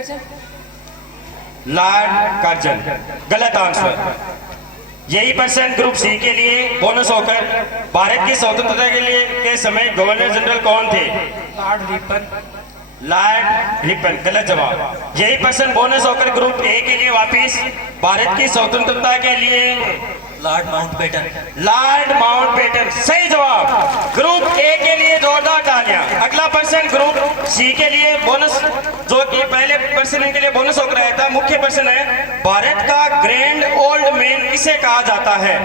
Curzon. Lord Curzon गलत answer. यही person group C के लिए बोनस होकर भारत की स्वतंत्रता के लिए के समय गवर्नर जनरल कौन थे? Lord Ripon. लॉर्ड रिपन गलत जवाब। यही पर्सन बोनस होकर ग्रुप ए के लिए वापिस भारत की स्वतंत्रता के लिए लॉर्ड माउंटबेटन। लॉर्ड माउंटबेटन सही जवाब। ग्रुप ए के लिए जोरदार तालियां। अगला पर्सन ग्रुप सी के लिए बोनस, जो कि पहले पर्सन के लिए बोनस होकर आया था, मुख्य पर्सन है। भारत का ग्रैंड ओल्ड मैन किसे कहा जाता है?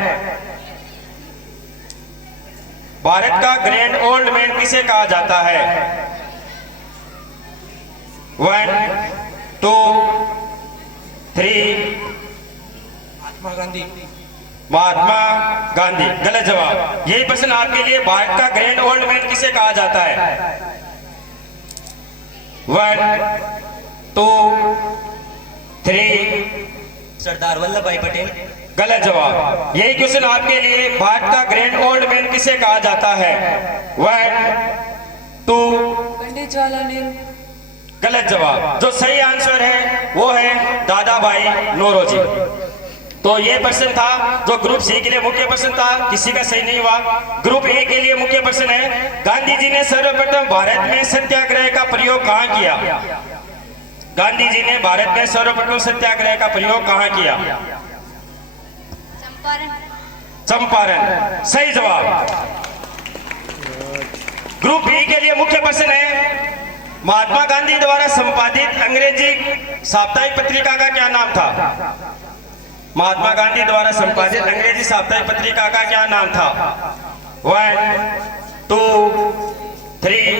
भारत का ग्रैंड ओल्ड मैन किसे कहा जाता है? 1 2 3। महात्मा गांधी। महात्मा गांधी गलत जवाब। यही प्रश्न आपके लिए, भारत का ग्रैंड ओल्ड मैन किसे कहा जाता है? 1 2 3। सरदार वल्लभ भाई पटेल। गलत जवाब। यही क्वेश्चन आपके लिए, भारत का ग्रैंड ओल्ड मैन किसे कहा जाता है? 1 2। पंडित जवाहरलाल नेहरू। गलत जवाब। जो सही आंसर है वो है दादा भाई नौरोजी। तो ये प्रश्न था जो ग्रुप सी के लिए मुख्य प्रश्न था, किसी का सही नहीं हुआ। ग्रुप ए के लिए मुख्य प्रश्न है, गांधी जी ने सर्वप्रथम भारत में सत्याग्रह का प्रयोग कहां किया? गांधी जी ने भारत में सर्वप्रथम सत्याग्रह का प्रयोग कहां किया? चंपारण। चंपारण सही जवाब। ग्रुप बी के लिए मुख्य प्रश्न है, महात्मा गांधी द्वारा संपादित अंग्रेजी साप्ताहिक पत्रिका का क्या नाम था? महात्मा गांधी द्वारा संपादित अंग्रेजी साप्ताहिक पत्रिका का क्या नाम था? 1 2 3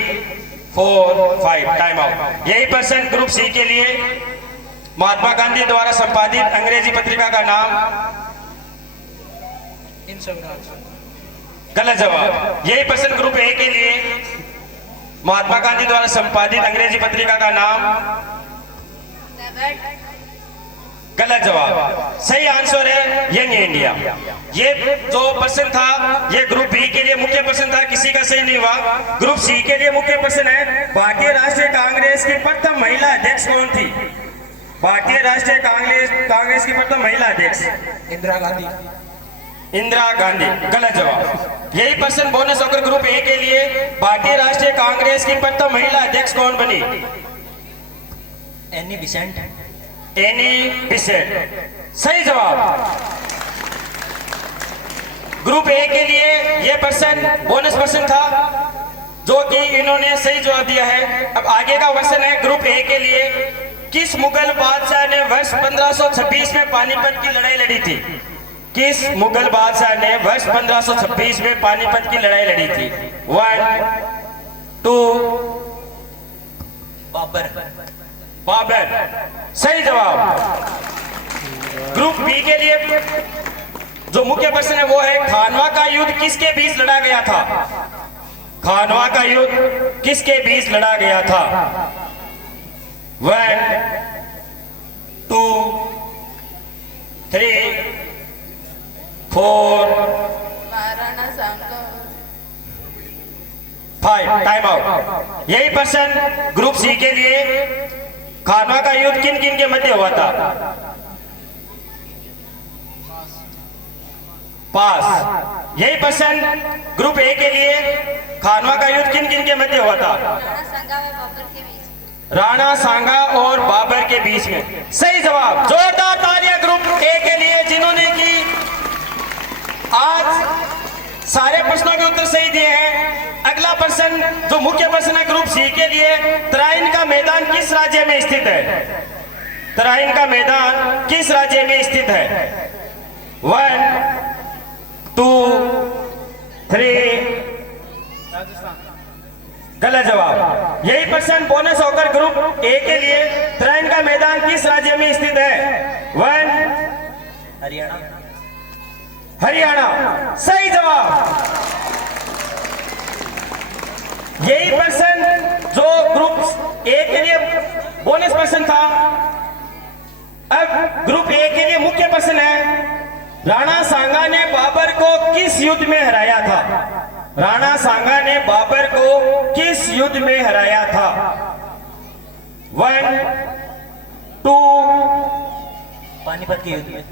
4 5। Time out. यही पर्सन ग्रुप सी के लिए, महात्मा गांधी द्वारा संपादित अंग्रेजी पत्रिका का नाम? गलत जवाब। यही पर्सन ग्रुप ए के लिए, महात्मा गांधी द्वारा संपादित अंग्रेजी पत्रिका का नाम? गलत जवाब। सही आंसर है यंग इंडिया। ये जो प्रश्न था ये ग्रुप बी के लिए मुख्य प्रश्न था, किसी का सही नहीं हुआ। ग्रुप सी के लिए मुख्य प्रश्न है, भारतीय राष्ट्रीय कांग्रेस की प्रथम महिला अध्यक्ष कौन थी? भारतीय राष्ट्रीय कांग्रेस की प्रथम महिला अध्यक्ष? इंदिरा गांधी। इंदिरा गांधी गलत जवाब। यही प्रश्न बोनस होकर ग्रुप ए के लिए, भारतीय राष्ट्रीय कांग्रेस की प्रथम महिला अध्यक्ष कौन बनी? Any Besant. एनी बिसेंट सही जवाब। ग्रुप ए के लिए यह प्रश्न बोनस प्रश्न था, जो कि इन्होंने सही जवाब दिया है। अब आगे का क्वेश्चन है ग्रुप ए के लिए, किस मुगल बादशाह ने वर्ष 1526 में पानीपत की लड़ाई लड़ी थी? किस मुगल बादशाह ने वर्ष 1526 में पानीपत की लड़ाई लड़ी थी? 1 2। बाबर। बाबर सही जवाब। ग्रुप बी के लिए जो मुख्य प्रश्न है वो है, खानवा का युद्ध किसके बीच लड़ा गया था? खानवा का युद्ध किसके बीच लड़ा गया था? 1 2 3 4 महाराणा सांगा। 5। Time out. यही प्रश्न ग्रुप सी के लिए, खानवा का युद्ध किन किन के मध्य हुआ था? पास। यही प्रश्न ग्रुप ए के लिए, खानवा का युद्ध किन किन के मध्य हुआ था? राणा सांगा और बाबर के बीच में सही जवाब। जोरदार तालियां ग्रुप ए के लिए, जिन्होंने की आज सारे प्रश्नों के उत्तर सही दिए हैं। अगला प्रश्न जो मुख्य प्रश्न है ग्रुप सी के लिए, तराइन का मैदान किस राज्य में स्थित है? तराइन का मैदान किस राज्य में स्थित है? 1 2 3। गलत जवाब। यही प्रश्न बोनस होकर ग्रुप ए के लिए, तराइन का मैदान किस राज्य में स्थित है? 1 हरियाणा। हरियाणा सही जवाब। यही प्रश्न जो ग्रुप ए के लिए बोनस प्रश्न था। अब ग्रुप ए के लिए मुख्य प्रश्न है, राणा सांगा ने बाबर को किस युद्ध में हराया था? राणा सांगा ने बाबर को किस युद्ध में हराया था? 1 2 पानीपत के युद्ध में।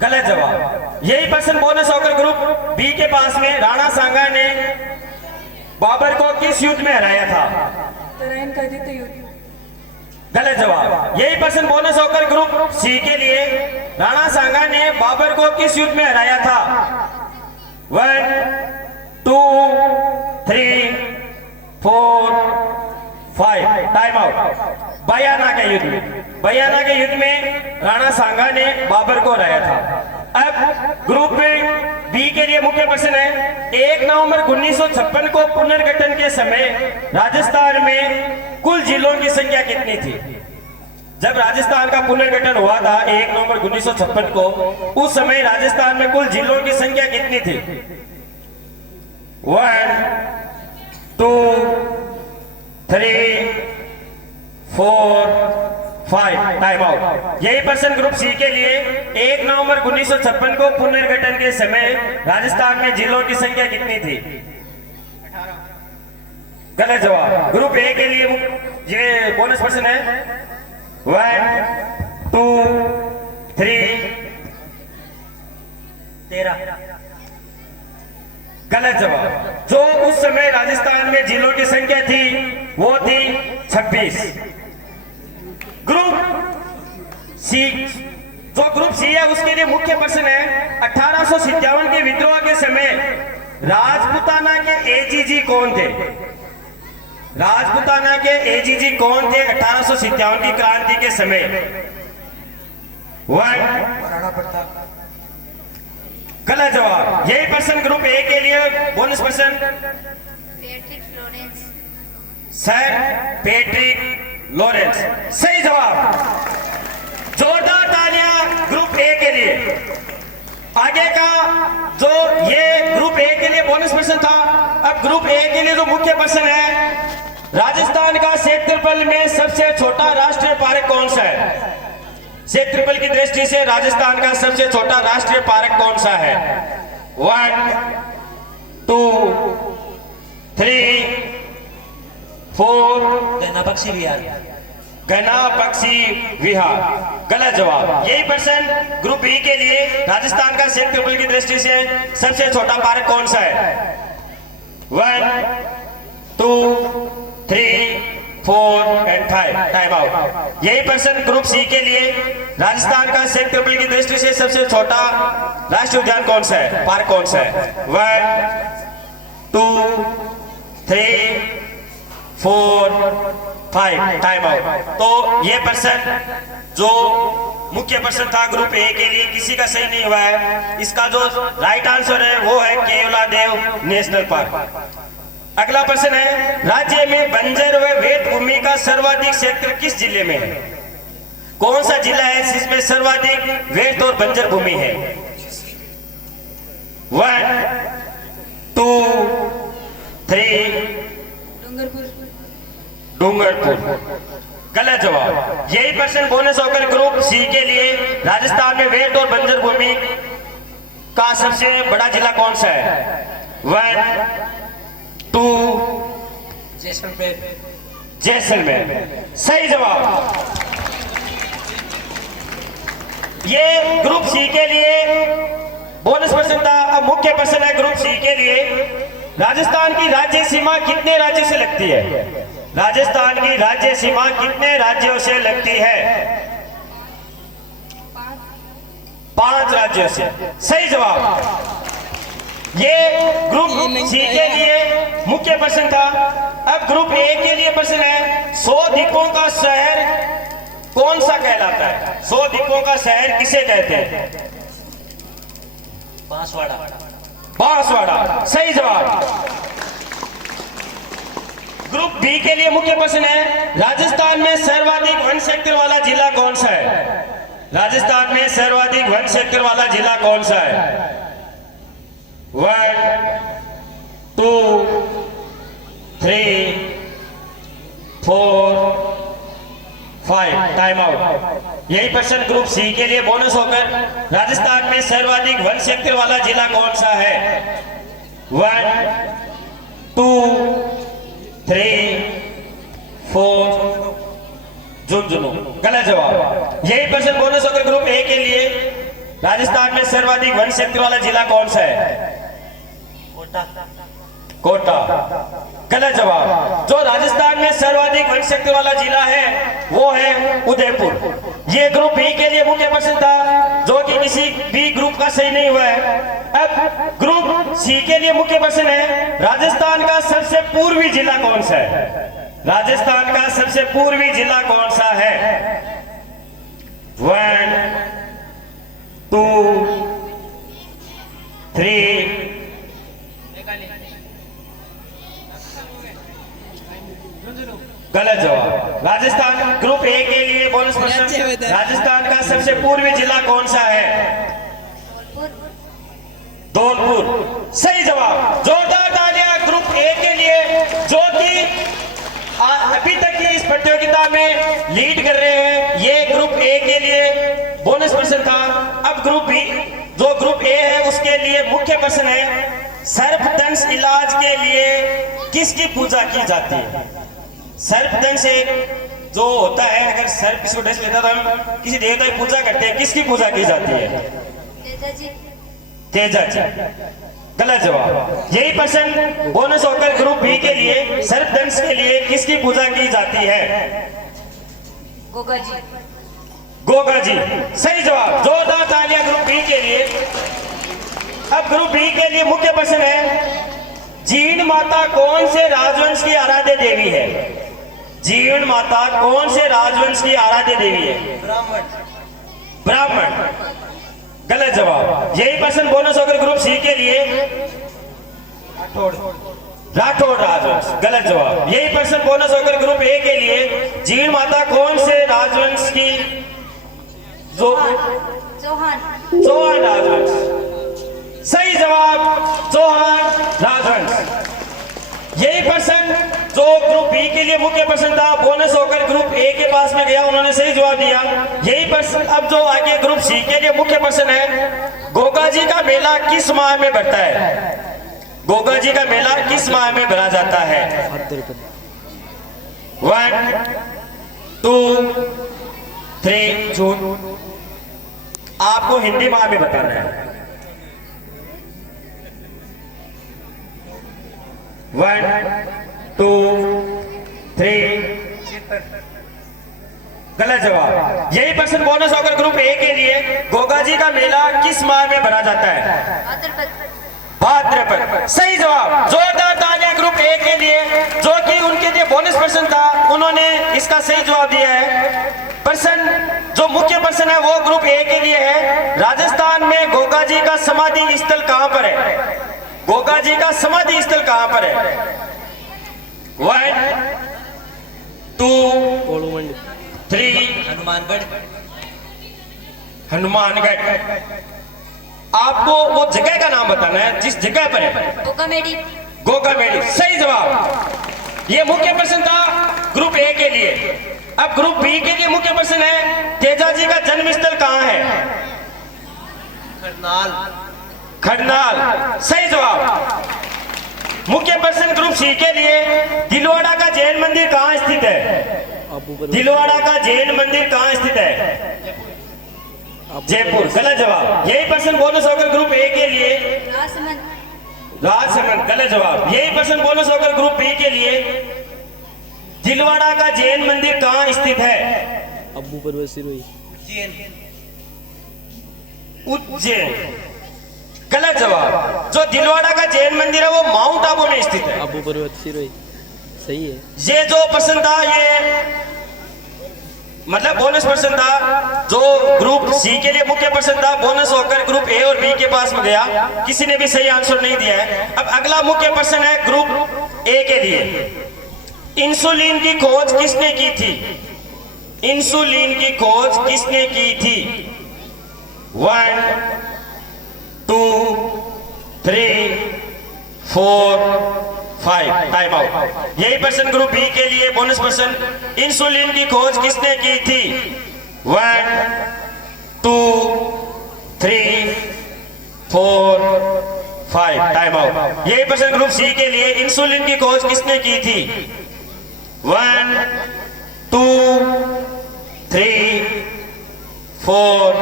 गलत जवाब। यही पर्सन बोनस होकर ग्रुप बी के पास में राणा सांगा ने बाबर को किस युद्ध में हराया था? तराइन का द्वितीय युद्ध। गलत जवाब। यही पर्सन बोनस होकर ग्रुप सी के लिए राणा सांगा ने बाबर को किस युद्ध में हराया था? 1 2 3 4 5 टाइम आउट। बयाना के युद्ध में, बयाना के युद्ध में राणा सांगा ने बाबर को हराया था। अब ग्रुप में बी के लिए मुख्य प्रश्न है, 1 नवंबर 1956 को पुनर्गठन के समय राजस्थान में कुल जिलों की संख्या कितनी थी? जब राजस्थान का पुनर्गठन हुआ था 1 नवंबर 1956 को, उस समय राजस्थान में कुल जिलों की संख्या कितनी थी? 1 2 3 4 5 टाइम आउट। यही पर्सन ग्रुप सी के लिए 1 नवंबर 1956 को पुनर्गठन के समय राजस्थान में जिलों की संख्या कितनी थी? 18। गलत जवाब। ग्रुप ए के लिए ये बोनस पर्सन है। 1 2 3 13। गलत जवाब। जो उस समय राजस्थान में जिलों की संख्या थी वो थी 26। ग्रुप सी, जो ग्रुप सी है उसके लिए मुख्य प्रश्न है, 1857 के विद्रोह के समय राजपुताना के एजीजी कौन थे? राजपुताना के एजीजी कौन थे 1857 की क्रांति के समय? 1 महाराणा प्रताप। गलत जवाब। यही पर्सन ग्रुप ए के लिए bonus person Patrick Florence. Sir Patrick Lawrence. सही जवाब। जोरदार तालियां ग्रुप ए के लिए। आगे का जो ये ग्रुप ए के लिए बोनस पर्सन था, अब ग्रुप ए के लिए जो मुख्य पर्सन है, राजस्थान का क्षेत्रफल में सबसे छोटा राष्ट्रीय पार्क कौन सा है? क्षेत्रफल की दृष्टि से राजस्थान का सबसे छोटा राष्ट्रीय पार्क कौन सा है? 1 2 3 4 गन्ना पक्षी विहार। गन्ना पक्षी विहार। गलत जवाब। यही पर्सन ग्रुप बी के लिए राजस्थान का क्षेत्रफल की दृष्टि से सबसे छोटा पार्क कौन सा है? 1 2 3 4 एंड 5 टाइम आउट। यही पर्सन ग्रुप सी के लिए राजस्थान का क्षेत्रफल की दृष्टि से सबसे छोटा राष्ट्रीय उद्यान कौन सा है, पार्क कौन सा है? 1 2 3 4 5 टाइम आउट। तो ये पर्सन जो मुख्य पर्सन था ग्रुप ए के लिए किसी का सही नहीं हुआ है। इसका जो राइट आंसर है वो है केवलादेव नेशनल पार्क। अगला प्रश्न है, राज्य में बंजर व वेट भूमि का सर्वाधिक क्षेत्र किस जिले में है? कौन सा जिला है जिसमें सर्वाधिक वेट और बंजर भूमि है? 1 2 3 डूंगरपुर। गलत जवाब। यही प्रश्न बोनस होकर ग्रुप सी के लिए राजस्थान में वेट और बंजर भूमि का सबसे बड़ा जिला कौन सा है? 1 2 जैसलमेर। जैसलमेर। सही जवाब। ये ग्रुप सी के लिए बोनस प्रश्न था। अब मुख्य प्रश्न है ग्रुप सी के लिए, राजस्थान की राज्य सीमा कितने राज्य से लगती है? राजस्थान की राज्य सीमा कितने राज्यों से लगती है? 5 राज्यों से। सही जवाब। ये ग्रुप सी के लिए मुख्य प्रश्न था। अब ग्रुप ए के लिए प्रश्न है, 100 द्वीपों का शहर कौन सा कहलाता है? 100 द्वीपों का शहर किसे कहते हैं? बांसवाड़ा। बांसवाड़ा। सही जवाब। ग्रुप बी के लिए मुख्य प्रश्न है, राजस्थान में सर्वाधिक वन क्षेत्र वाला जिला कौन सा है? राजस्थान में सर्वाधिक वन क्षेत्र वाला जिला कौन सा है? 1 2 3 4 5 टाइम आउट। यही प्रश्न ग्रुप सी के लिए बोनस होकर, राजस्थान में सर्वाधिक वन क्षेत्र वाला जिला कौन सा है? 1 2 3 4 झुंझुनू। गलत जवाब। यही प्रश्न बोनस होकर ग्रुप ए के लिए, राजस्थान में सर्वाधिक वन क्षेत्र वाला जिला कौन सा है? कोटा। कोटा। गलत जवाब। जो राजस्थान में सर्वाधिक वन क्षेत्र वाला जिला है वो है उदयपुर। ये ग्रुप बी के लिए मुख्य प्रश्न था जो कि किसी भी ग्रुप का सही नहीं हुआ है। अब ग्रुप सी के लिए मुख्य प्रश्न है, राजस्थान का सबसे पूर्वी जिला कौन सा है? राजस्थान का सबसे पूर्वी जिला कौन सा है? 1 2 3। गलत जवाब। राजस्थान ग्रुप ए के लिए बोनस प्रश्न, राजस्थान का सबसे पूर्वी जिला कौन सा है? धौलपुर। सही जवाब। जोरदार तालियां ग्रुप ए के लिए जो कि अभी तक की इस प्रतियोगिता में लीड कर रहे हैं। ये ग्रुप ए के लिए बोनस प्रश्न था। अब ग्रुप बी जो ग्रुप ए है उसके लिए मुख्य प्रश्न है, सर्पदंश इलाज के लिए किसकी पूजा की जाती है? सर्पदंश एक जो होता है, अगर सर्प किसी को डस लेता तो हम किसी देवता की पूजा करते हैं, किसकी पूजा की जाती है? तेजा जी। गलत जवाब। यही प्रश्न बोनस होकर ग्रुप बी के लिए, सर्पदंश के लिए किसकी पूजा की जाती है? गोगा जी। गोगा जी। सही जवाब। जोरदार तालियां ग्रुप बी के लिए। अब ग्रुप बी के लिए मुख्य प्रश्न है, जीण माता कौन से राजवंश की आराध्य देवी है? जीण माता कौन से राजवंश की आराध्य देवी है? ब्राह्मण। ब्राह्मण। गलत जवाब। यही प्रश्न बोनस होकर ग्रुप सी के लिए, राठौड़ राजवंश। गलत जवाब। यही प्रश्न बोनस होकर ग्रुप ए के लिए, जीण माता कौन से राजवंश की? चौहान राजवंश। सही जवाब। चौहान राजवंश। यही प्रश्न जो ग्रुप बी के लिए मुख्य प्रश्न था, बोनस होकर ग्रुप ए के पास में गया, उन्होंने सही जवाब दिया। यही प्रश्न अब जो आगे ग्रुप सी के लिए मुख्य प्रश्न है, गोगा जी का मेला किस माह में बढ़ता है? गोगा जी का मेला किस माह में भरा जाता है? 1 2 3 जून। आपको हिंदी माह में बताना है। 1 2 3। गलत जवाब। यही प्रश्न बोनस होकर ग्रुप ए के लिए, गोगा जी का मेला किस माह में भरा जाता है? भाद्रपद। सही जवाब। जोरदार तालियां ग्रुप ए के लिए जो कि उनके लिए बोनस प्रश्न था, उन्होंने इसका सही जवाब दिया है। प्रश्न जो मुख्य प्रश्न है वो ग्रुप ए के लिए है, राजस्थान में गोगा जी का समाधि स्थल कहां पर है? गोगा जी का समाधि स्थल कहां पर है? 1 2 3। हनुमानगढ़। हनुमानगढ़। आपको वो जगह का नाम बताना है जिस जगह पर है। गोगामेड़ी। सही जवाब। ये मुख्य प्रश्न था ग्रुप ए के लिए। अब ग्रुप बी के लिए मुख्य प्रश्न है, तेजा जी का जन्म स्थल कहां है? करनाल। खडनाल। सही जवाब। मुख्य प्रश्न ग्रुप सी के लिए, दिलवाड़ा का जैन मंदिर कहां स्थित है? दिलवाड़ा का जैन मंदिर कहां स्थित है? जयपुर। गलत जवाब। यही प्रश्न बोनस होकर ग्रुप ए के लिए, राजसमंद। गलत जवाब। यही प्रश्न बोनस होकर ग्रुप बी के लिए, दिलवाड़ा का जैन मंदिर कहां स्थित है? अब्बू पर्वत सिरोही। उज्जैन। गलत जवाब। जो दिलवाड़ा का जैन मंदिर है वो माउंट आबू में स्थित है। अब्बू पर्वत सिरोही। सही है। ये जो प्रश्न था ये मतलब बोनस प्रश्न था जो ग्रुप सी के लिए मुख्य प्रश्न था, बोनस होकर ग्रुप ए और बी के पास में गया। किसी ने भी सही आंसर नहीं दिया है। अब अगला मुख्य प्रश्न है ग्रुप ए के लिए, इंसुलिन की खोज किसने की थी? इंसुलिन की खोज किसने की थी? 1 2 3 4 5। Time out. यही प्रश्न ग्रुप बी के लिए बोनस प्रश्न, इंसुलिन की खोज किसने की थी? 1 2 3 4 5। Time out. यही प्रश्न ग्रुप सी के लिए, इंसुलिन की खोज किसने की थी? 1 2 3 4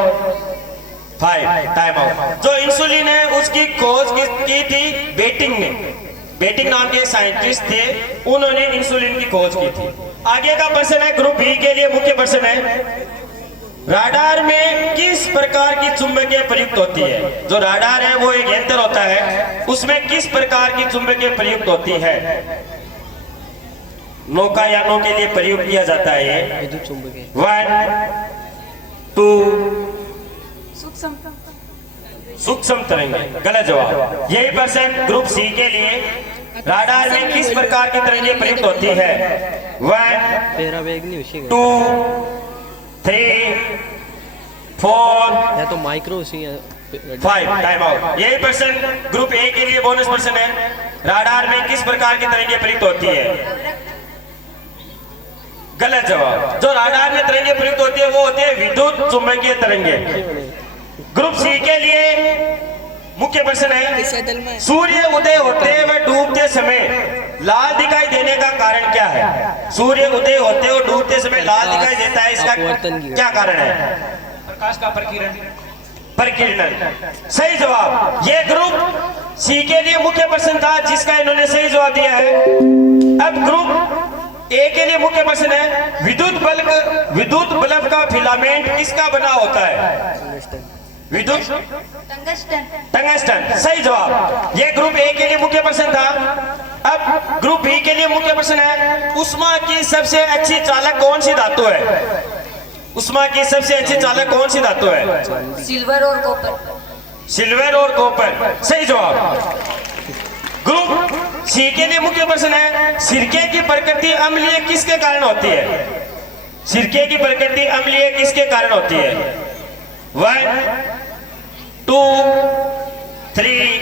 5 टाइम आउट। जो इंसुलिन है उसकी खोज की थी बेटिंग ने। बेटिंग नाम के साइंटिस्ट थे, उन्होंने इंसुलिन की खोज की थी। आगे का प्रश्न है ग्रुप बी के लिए मुख्य प्रश्न है, राडार में किस प्रकार की चुंबकीय प्रयुक्त होती है? जो राडार है वो एक यंत्र होता है, उसमें किस प्रकार की चुंबकीय प्रयुक्त होती है? नौकायानों के लिए प्रयोग किया जाता है ये। विद्युत चुंबकीय। 1 2 सूक्ष्म तरंगे, गलत जवाब। यही प्रश्न ग्रुप सी के लिए, राडार में किस प्रकार की तरंगे प्रयुक्त होती है? 1 पैरावेग नहीं उसी 2 3 4 या तो माइक्रो उसी 5 टाइम आउट। यही प्रश्न ग्रुप ए के लिए बोनस प्रश्न है, राडार में किस प्रकार की तरंगे प्रयुक्त होती है? गलत जवाब। जो राडार में तरंगे प्रयुक्त होती है वो होती है विद्युत चुंबकीय तरंगे। ग्रुप सी के लिए मुख्य प्रश्न है, सूर्य उदय होते व डूबते समय लाल दिखाई देने का कारण क्या है? सूर्य उदय होते और डूबते समय लाल दिखाई देता है, इसका क्या कारण है? प्रकाश का प्रकीर्णन। परिकिरण, सही जवाब। ये ग्रुप सी के लिए मुख्य प्रश्न था जिसका इन्होंने सही जवाब दिया है। अब ग्रुप ए के लिए मुख्य प्रश्न है, विद्युत बल्ब का फिलामेंट किसका बना होता है? विद्युत टंगस्टन, सही जवाब। यह ग्रुप ए के लिए मुख्य प्रश्न था। अब ग्रुप बी के लिए मुख्य प्रश्न है, उष्मा की सबसे अच्छी चालक कौन सी धातु है? उष्मा की सबसे अच्छी चालक कौन सी धातु है? सिल्वर और कॉपर। सिल्वर और कॉपर, सही जवाब। ग्रुप सी के लिए मुख्य प्रश्न है, सिरके की प्रकृति अम्लीय किसके कारण होती है? सिरके की प्रकृति अम्लीय किसके कारण होती है? 1 2 3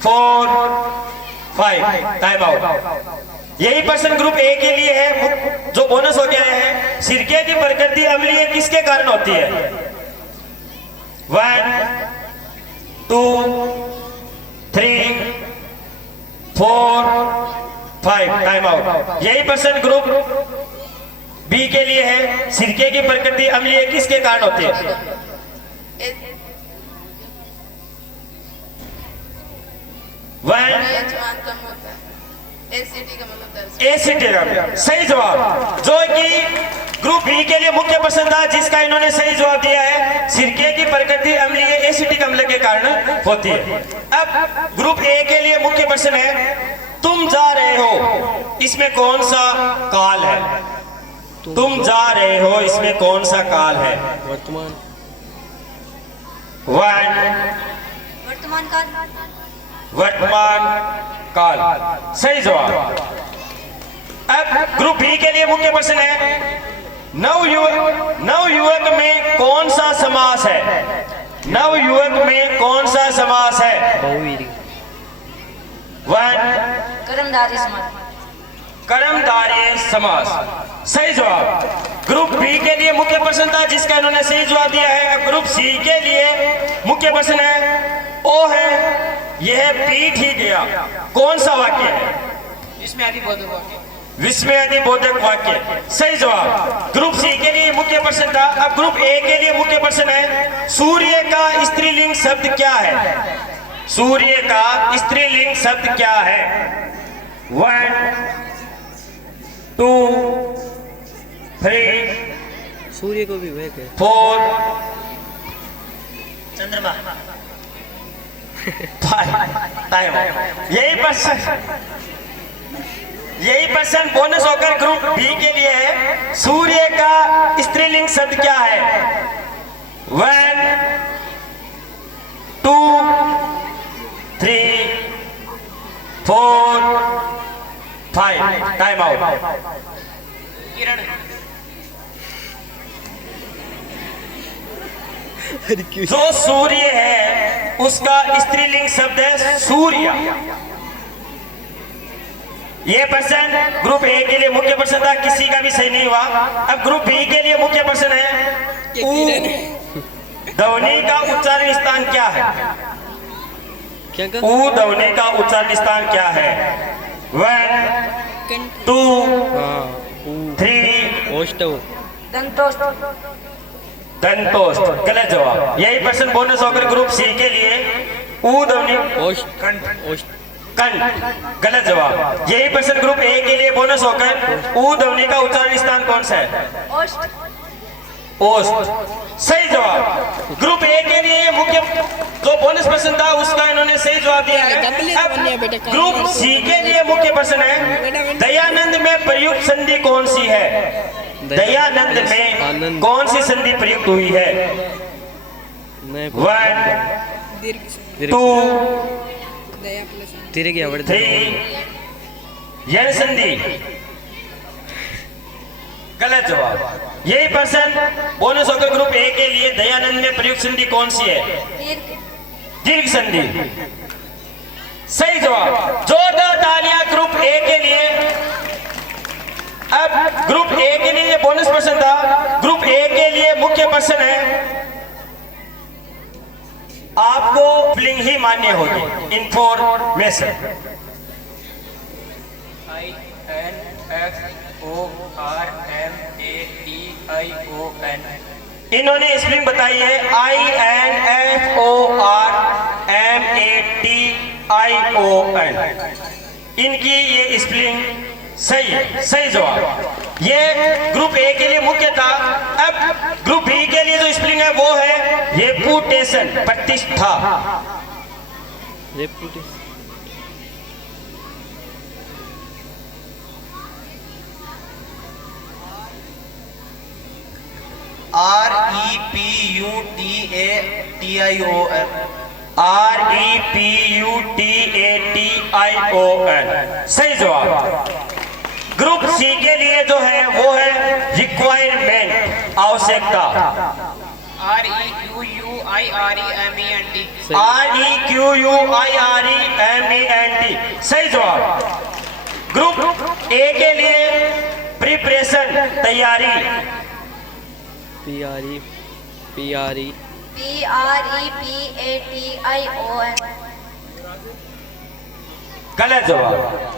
4 5 टाइम आउट। यही प्रश्न ग्रुप ए के लिए है जो बोनस हो गया है, सिरके की प्रकृति अम्लीय किसके कारण होती है? 1 2 3 4 5 टाइम आउट। यही प्रश्न ग्रुप बी के लिए है, सिरके की प्रकृति अम्लीय किसके कारण होती है? एसिड का, सही जवाब। जो कि ग्रुप बी के लिए मुख्य प्रश्न था जिसका इन्होंने सही जवाब दिया है, सिरके की प्रकृति अम्लीय एसिटिक अम्ल के कारण होती है। अब ग्रुप ए के लिए मुख्य प्रश्न है, तुम जा रहे हो इसमें कौन सा काल है? तुम जा रहे हो इसमें कौन सा काल है? वर्तमान। 1 वर्तमान काल, सही जवाब। अब ग्रुप बी के लिए मुख्य प्रश्न है, नवयुवक में कौन सा समास है? नवयुवक में कौन सा समास है? बहुवीरी। 1 कर्मधारय समास। कर्मधारय समास, सही जवाब। ग्रुप बी के लिए मुख्य प्रश्न था जिसका इन्होंने सही जवाब दिया है। अब ग्रुप सी के लिए मुख्य प्रश्न है, ओ है यह पीठ ही गया, कौन सा वाक्य है? विस्मयादिबोधक वाक्य। विस्मयादिबोधक वाक्य, सही जवाब। ग्रुप सी के लिए मुख्य प्रश्न था। अब ग्रुप ए के लिए मुख्य प्रश्न है, सूर्य का स्त्रीलिंग शब्द क्या है? सूर्य का स्त्रीलिंग शब्द क्या है? 1 2 3 सूर्य को भी वह है। 4 चंद्रमा। 5 टाइम। यही प्रश्न बोनस होकर ग्रुप बी के लिए है, सूर्य का स्त्रीलिंग शब्द क्या है? 1 2 3 4 5 टाइम आउट। किरण। जो सूर्य है उसका स्त्रीलिंग शब्द है सूर्य। यह प्रश्न ग्रुप ए के लिए मुख्य प्रश्न था, किसी का भी सही नहीं हुआ। अब ग्रुप बी के लिए मुख्य प्रश्न है, ध्वनि का उच्चारण स्थान क्या है? क्या का? ऊ ध्वनि का उच्चारण स्थान क्या है? 1 2 हाँ 3 ओष्टव। दंतोस्त दंतोस्त, गलत जवाब। यही प्रश्न बोनस होकर ग्रुप सी के लिए ऊ ध्वनि ओष्ट ओष्ट कंठ, गलत जवाब। यही प्रश्न ग्रुप ए के लिए बोनस होकर ऊ ध्वनि का उच्चारण स्थान कौन सा है? ओष्ठ ओस्ट, सही जवाब। ग्रुप ए के लिए मुख्य जो बोनस प्रश्न था उसका इन्होंने सही जवाब दिया है। अब ग्रुप सी के लिए मुख्य प्रश्न है, दयानंद में प्रयुक्त संधि कौन सी है? दयानंद में कौन सी संधि प्रयुक्त हुई है? नहीं 1 2 तेरे की आवड़ 3 यन संधि, गलत जवाब। यही प्रश्न बोनस होकर ग्रुप ए के लिए दयानंद में प्रयुक्त संधि कौन सी है? दीर्घ संधि, सही जवाब। जोरदार तालियां ग्रुप ए के लिए। अब ग्रुप ए के लिए ये बोनस प्रश्न था। ग्रुप ए के लिए मुख्य प्रश्न है, आपको स्पेलिंग ही मान्य होगी। Information INFORMATION। इन्होंने स्पेलिंग बताई है INFORMATION। इनकी ये स्पेलिंग सही है, सही जवाब। ये ग्रुप ए के लिए मुख्य था। अब ग्रुप बी के लिए जो स्पेलिंग है वो है रेपुटेशन, प्रतिष्ठा। रेपुटेशन REPUTATION, सही जवाब। ग्रुप सी के लिए जो है वो है रिक्वायरमेंट, आवश्यकता। REQUIREMENT, सही जवाब। ग्रुप ए के लिए प्रिपरेशन, तैयारी। PREPATION गलत जवाब।